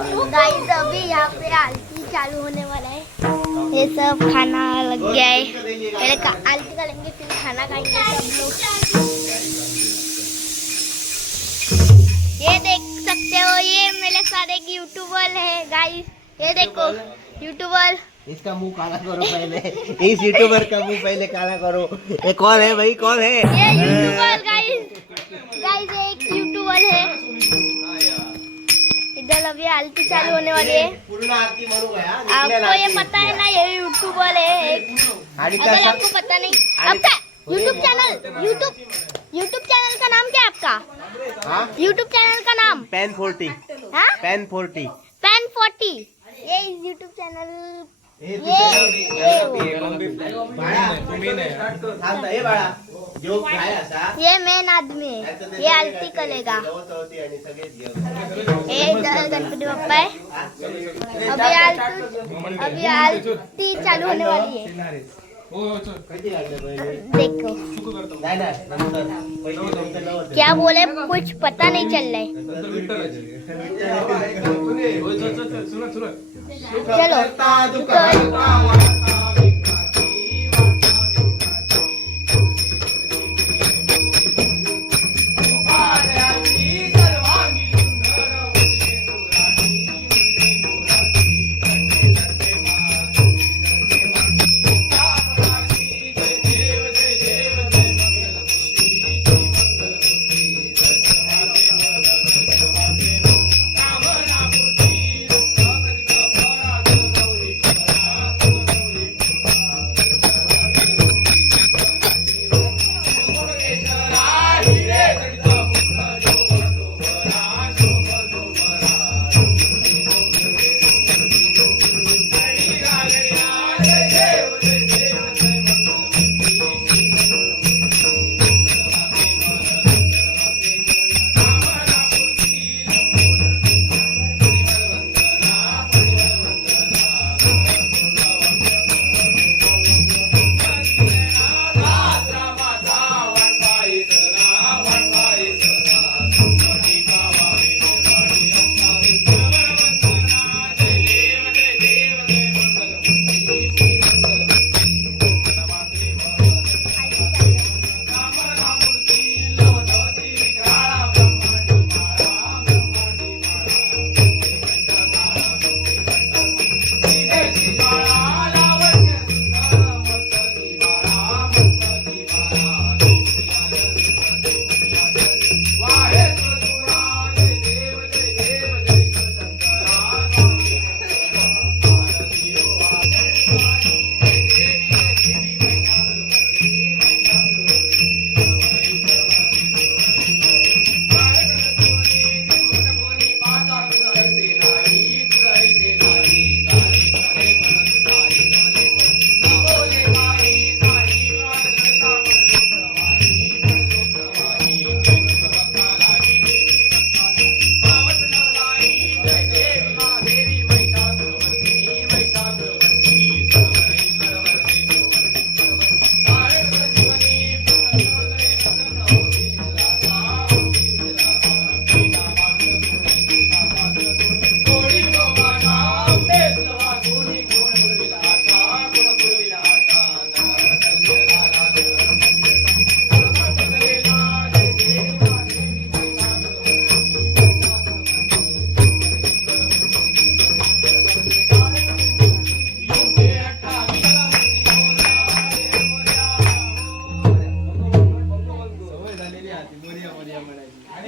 गाइस अभी यहाँ पे आरती चालू होने वाला है। ये सब खाना लग गया है। पहले आरती करेंगे फिर खाना खाएंगे सब लोग। ये देख सकते हो ये मेरे साथ एक यूट्यूबर है गाइस। ये देखो यूट्यूबर। इसका मुंह काला करो पहले। इस यूट्यूबर का मुंह पहले काला करो। ये कौन है भाई, कौन है? ये यूट्यूबर गाइस एक यूट्यूबर है। इधर अभी आरती चालू होने वाली है। आपको ये पता है ना, ये यूट्यूबर है एक। अगर आपको पता नहीं, आपका यूट्यूब चैनल का नाम क्या है आपका? यूट्यूब चैनल का नाम पेन 40। हाँ? पेन 40। पेन 40। ये यूट्यूब चैनल ये मेन आदमी है। ये आरती करेगा। ये गणपति बप्पा है। अभी आरती चालू होने वाली है। देखो क्या बोले, कुछ पता नहीं चल रहा है। चलो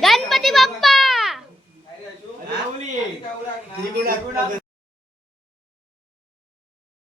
गणपती बाप्पा